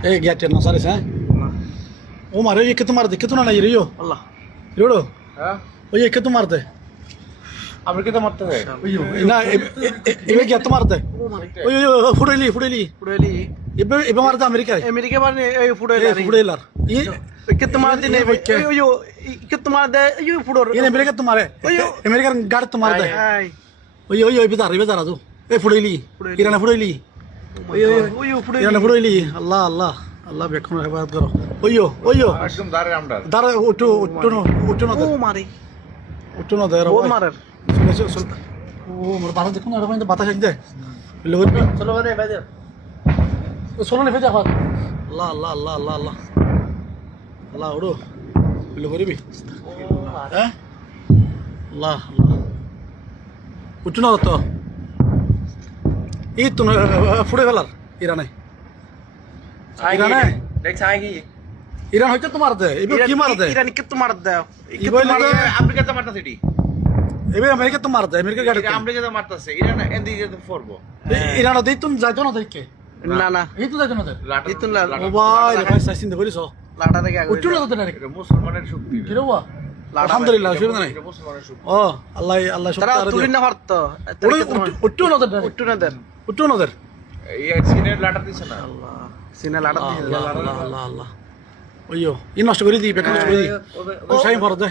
Eh, ghiaccio non sale, sai? Oh, ma io che tu marde, che tu non hai io? Allah. Io? হ্যাঁ Oye, che tu marde? আপনি কি তো মারতে হবে Oye, na, e che tu marde? Oye, fureli. ফুড়েলি Ibe marde America. America মানে এই ফুড়েলি Furelar. কে তোমার দিনে ওই কে তোমার দে এই ফুড়র In America tu mare. America gard tu marde. I Oye, ibe dar tu. Eh, fureli. Irana fureli. ওই ফুড়েলি Irana fureli. Allah bekon hebat karo. Oye. একদম দাঁড়ে আমরা Dar utto no. ও মারে Utto no dar. ও মারে Sul. Oh, mar barat দেখুন আর মানে বাতাস একদে। লোক চলো রে ভাই দে সোনা নে ফেজা Allah. Allah odo. Lo bari bi. Eh? Allah. Utto no to. Itu no ফুড়ে ফেলার ইরানে দেখ চাই কি ইরান হয়তো তোমার দে এবে কি মার দে ইরানি কে তোমার দাও আমেরিকা তো মারতাছে এটি এবে আমেরিকা তো মার দে আমেরিকা গাড়ি আমেরিকা তো মারতাছে ইরান এদিকে তো ফরবো ইরান দেইতুন যাইতো না দেখকে না এই তো যাইতো না দে ইতুন ও ভাই রে ভাই সাইন দে করিস লাটা থেকে আগে উঠু না তো না এটা মুসলমানের শক্তি কি রে ওয়া আলহামদুলিল্লাহ শুভ নাই এটা মুসলমানের শক্তি ও আল্লাহ তারা শুকর তুলি না পারত উঠু না দে উঠু না দেন উঠু না দে এই সিনের লাটার দিছে না আল্লাহ সিনা লাটা দিয়ে আল্লাহ ওইও ই নষ্ট করে দি বেকার নষ্ট করে দি ও সাইন ফর দে